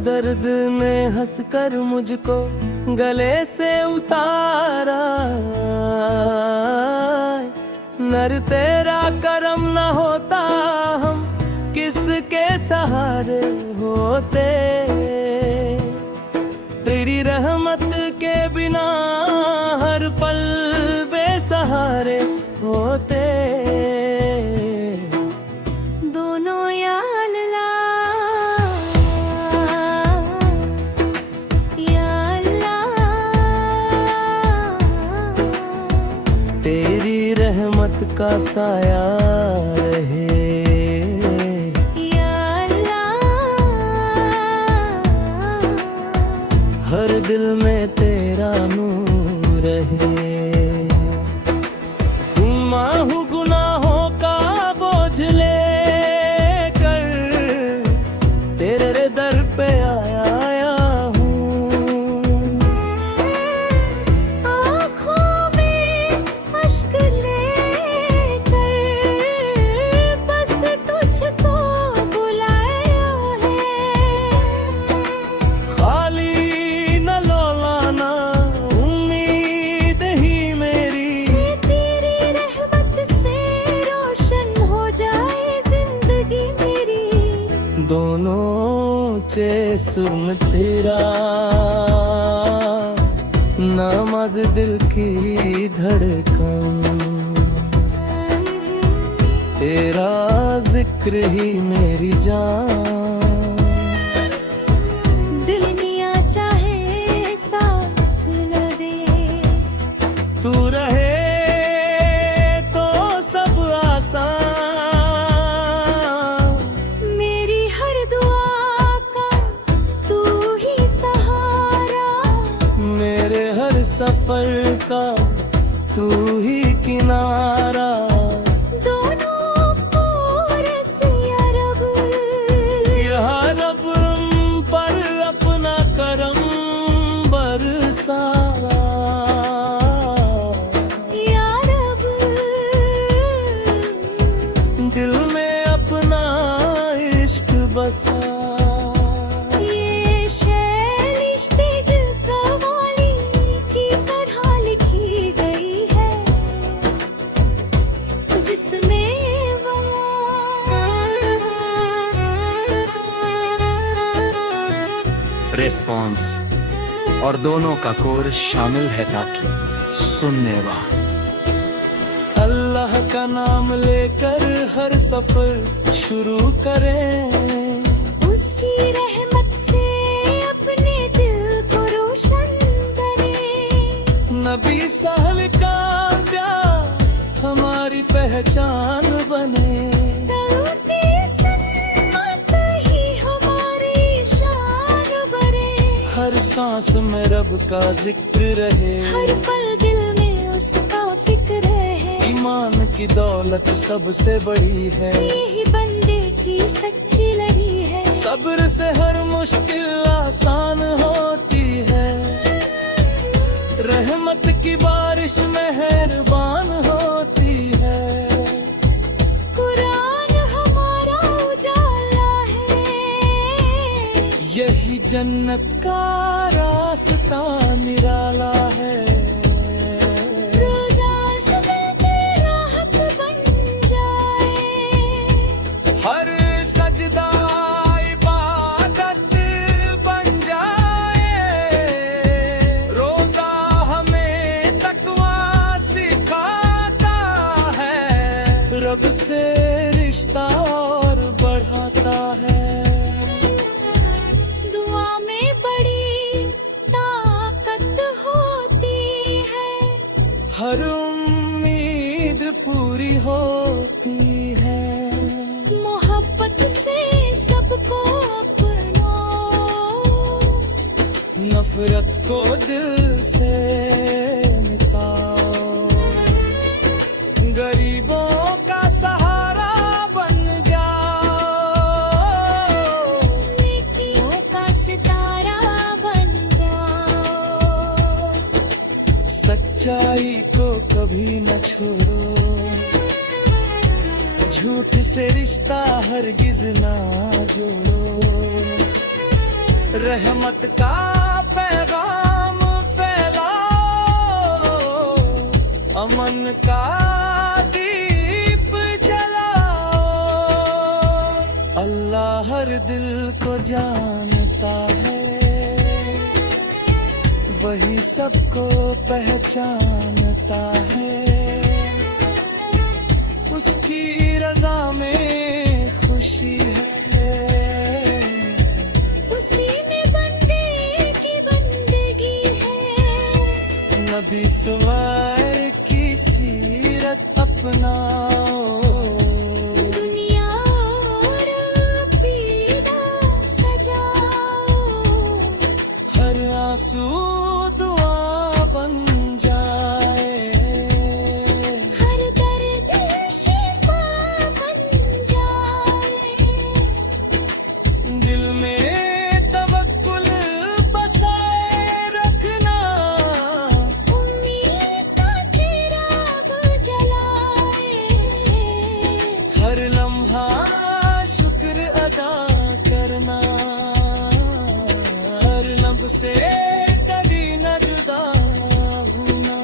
दर्द ने हंसकर मुझको गले से उतारा। नर तेरा करम न होता हम किसके सहारे होते। तेरी रहमत के बिना हर पल बेसहारे होते। दोनों या अल्लाह, या अल्लाह। तेरी रहमत का साया रहे, या अल्लाह। हर दिल में तेरा नूर रहे। माहू गुनाहों का बोझ लेकर तेरे दर पे आया हूँ। आँखों में अश्क लेकर बस तुझको बुलाया है। खाली न लौलाना उम्मीद ही मेरी, तेरी रहमत से रोशन हो जाए जिंदगी मेरी। दोनों चेसुम तेरा नमाज दिल की धड़कन। तेरा जिक्र ही मेरी जान। दिल निया चाहे साथ न दे, तू रहे तो सब आसान। मेरी हर दुआ का तू ही सहारा। मेरे हर सफर का तू ही किनारा। दोनों को रसिया रब, यह रब पर अपना करम बरसा। या रब। दिल में अपना इश्क बसा। ये शैलिश तेज कवाली की तरह लिखी गई है, जिसमें रिस्पॉन्स और दोनों का कोर शामिल है ताकि सुनने वाला अल्लाह का नाम लेकर हर सफर शुरू करें। उसकी रहमत से अपने दिल को रोशन करें। नबी सहल का प्यार हमारी पहचान बने। दरूद सन्नत ही हमारी शान बने। हर सांस में रब का जिक्र रहे। हर पल दिल में उसका फिक्र है। ईमान की दौलत सबसे बड़ी है। यही बंदे की सच्ची लड़ी है। सब्र से हर मुश्किल आसान होती है। रहमत की बारिश मेहरबान होती है। कुरान हमारा उजाला है। यही जन्नत का रास्ता निराला है। रोजा सुबह की राहत बन जाए। हर सजदा इबादत बन जाए। रोजा हमें तकवा सिखाता है। रब से रिश्ता और बढ़ाता है। दुआ में बड़ी ताकत होती है। हर उम्मीद पूरी होती है। मोहब्बत से सबको अपनो। नफरत को दिल से मिटाओ। गरीबों का सहारा बन जाओ। नेकियों का सितारा बन जाओ। सच्चाई को कभी न छोड़ो। झूठ से रिश्ता हरगिज ना जोड़ो। रहमत का पैगाम फैलाओ, अमन का दीप जलाओ। अल्लाह हर दिल को जानता है, वही सबको पहचानता है। उसकी रजा में खुशी है, उसी में बंदे की बंदगी है। नबी सवार की सीरत अपनाओ, दुनिया और पीड़ा सजाओ। हर आंसू दुआ बन जाए, हर दर्द शिफा बन जाए। दिल में तवक्कुल बसाए रखना, उम्मीद का चिराग जलाए। हर लम्हा शुक्र अदा करना, हर लम्ह से कभी न जुदा होना।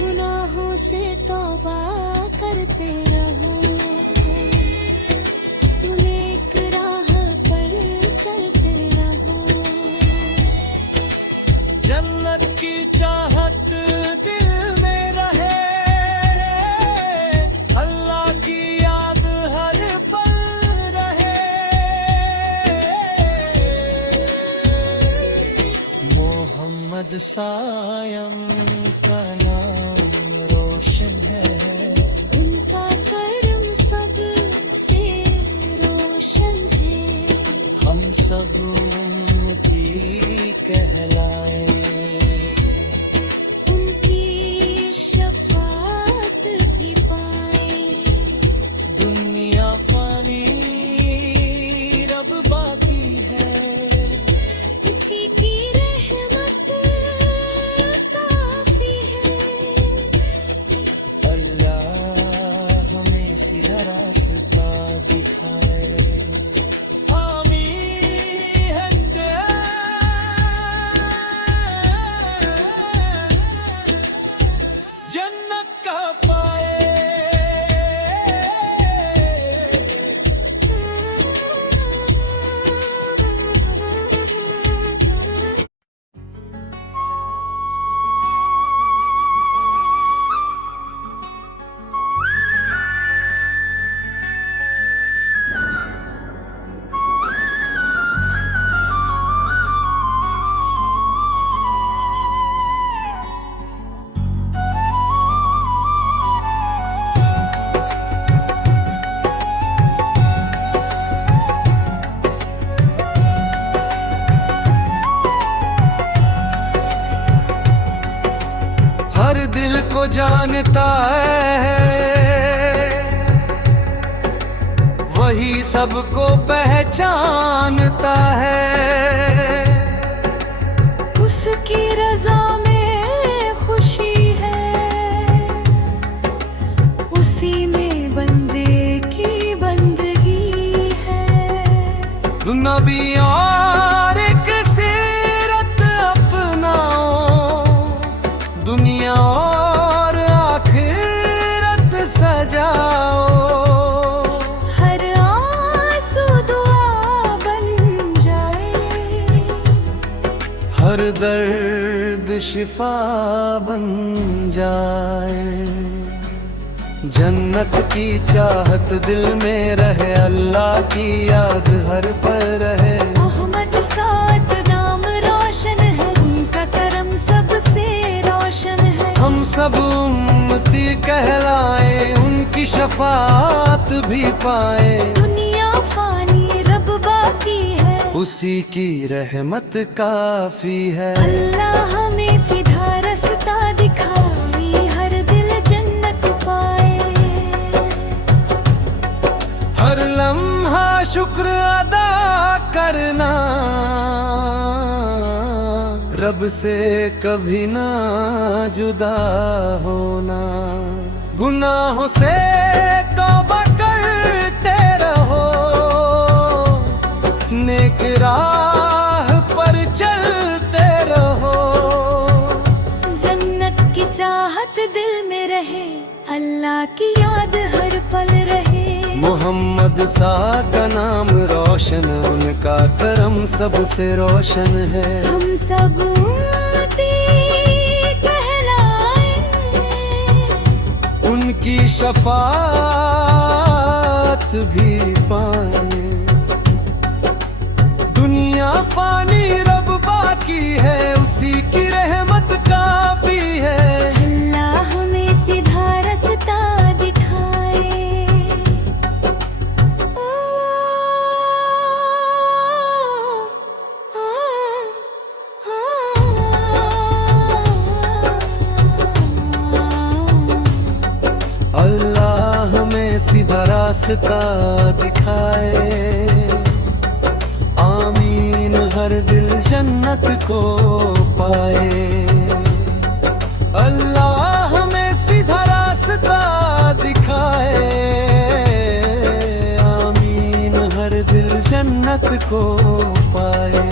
गुनाहों से तौबा करते रहो, तू नेक राह पर चलते रहो। जन्नत की चाहत दिल में रहे, अल्लाह की याद हर पल रहे। मोहम्मद सायम का नाम रोशन है, उनका कर्म सबसे रोशन है। हम सब उम्मती कहलाए। उनकी शफाअत भी पाए। दुनिया फानी रब बाकी है, उसी की रहमत काफी है। अल्लाह हमें सीधा रास्ता दिखाए। आमीन। जन्नत का पाए। हर दिल को जानता है, वही सबको पहचानता है। उसकी रजा में खुशी है, उसी में बंदे की बंदगी है। नबी और एक सीरत अपनाओ, दुनिया और आखिरत सजाओ। हर आंसू दुआ बन जाए, हर दर्द शिफा बन जाए। जन्नत की चाहत दिल में रहे, अल्लाह की याद हर पल रहे। मोहम्मद साथ नाम रोशन है, उनका करम सबसे रोशन है। हम सब उम्मती कहलाए, उनकी शफाअत भी पाए। दुनिया फानी रब बाकी है, उसी की रहमत काफी है। अल्लाह हमें सीधा रास्ता दिखाए, हर दिल जन्नत पाए। हर लम्हा शुक्र अदा करना, रब से कभी ना जुदा होना। गुनाहों से तौबा करते रहो, नेक राह पर चलते रहो। जन्नत की चाहत दिल में रहे, अल्लाह की याद हर पल रहे। मोहम्मद सा का नाम रोशन, उनका करम सबसे रोशन है। हम सब उम्मती कहलाएंगे, उनकी शफाअत भी पाए। दुनिया फानी रब बाकी है, उसी की रहमत काफी है। अल्लाह हमें सीधा रास्ता दिखाए। ओ, आ, आ, अल्लाह हमें सीधा रास्ता दिखाए। आमीन, हर दिल जन्नत को पाए। अल्लाह हमें सीधा रास्ता दिखाए। आमीन, हर दिल जन्नत को पाए।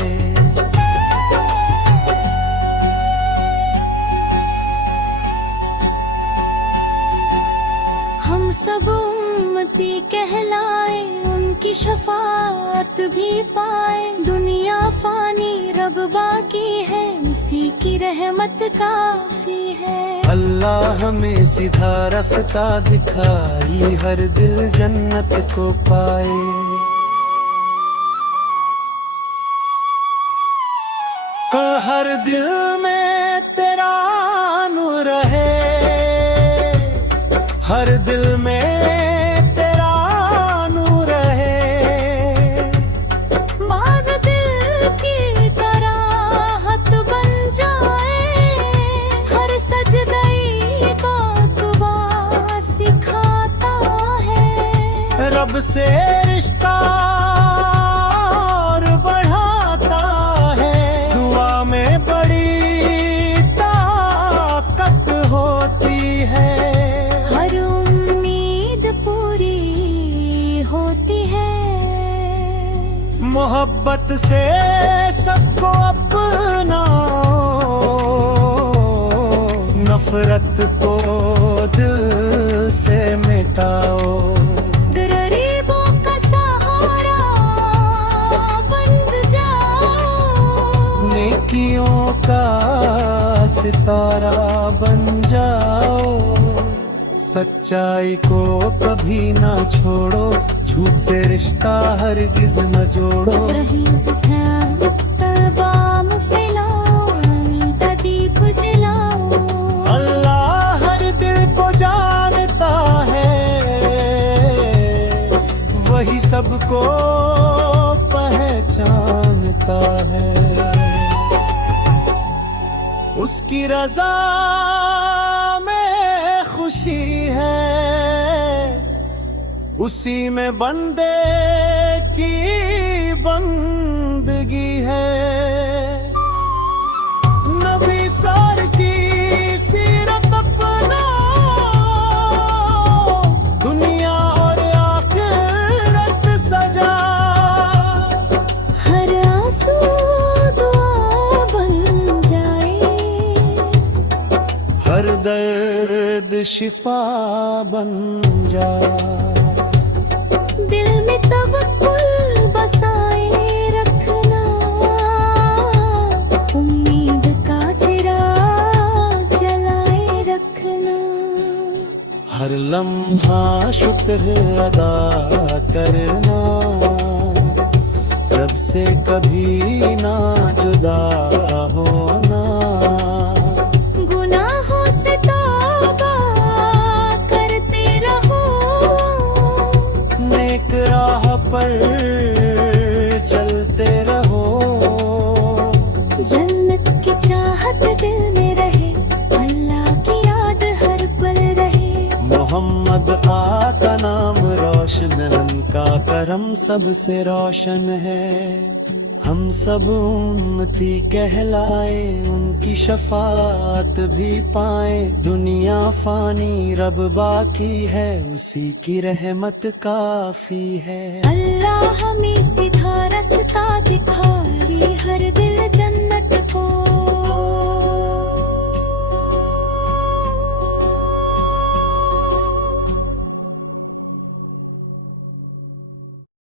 हम सब उम्मती कहलाए, उनकी शफाअत भी पाए। दुनिया फानी रब बाकी है, उसी की रहमत काफी है। अल्लाह हमें सीधा रास्ता दिखाई, हर दिल जन्नत को पाए। हर दिल में तेरा नूर रहे, हर दिल में तेरा नूर रहे। बाज़ दिल की कराहत बन जाए, हर सजदई को दुआ सिखाता है। रब से रिश्ता और बढ़ाता है। दुआ में बड़ी ताकत होती है। हर उम्मीद पूरी होती है। मोहब्बत से सबको अपनाओ, नफरत को दिल से मिटाओ। गरीबों का सहारा बन जाओ, नेकियों का सितारा बन जाओ। सच्चाई को कभी ना छोड़ो, झूठ से रिश्ता हरगिज न जोड़ो। बाम फैलाओ, अमीन का दीप जलाओ। अल्लाह हर दिल को जानता है, वही सबको पहचानता है। उसकी रजा में खुशी है, उसी में बंदे की बंदगी है। नबी सर की सीरत अपनाओ, दुनिया और आखिरत सजा। हर आंसू दुआ बन जाए, हर दर्द शिफा बन जाए। दिल में तवक्कुल बसाए रखना, उम्मीद का चिराग जलाए रखना। हर लम्हा शुक्र अदा करना, रब से कभी ना जुदा होना। गुनाहों से तौबा करते रहो, नेक राह पर चलते रहो। जन्नत की चाहत दिल में रहे, अल्लाह की याद हर पल रहे। मोहम्मद का नाम रोशन, उनका करम सबसे रोशन है। हम सब उम्मती कहलाए, उनकी शफाअत भी पाए। दुनिया फानी रब बाकी है, उसी की रहमत काफी है। अल्लाह हमें सीधा रास्ता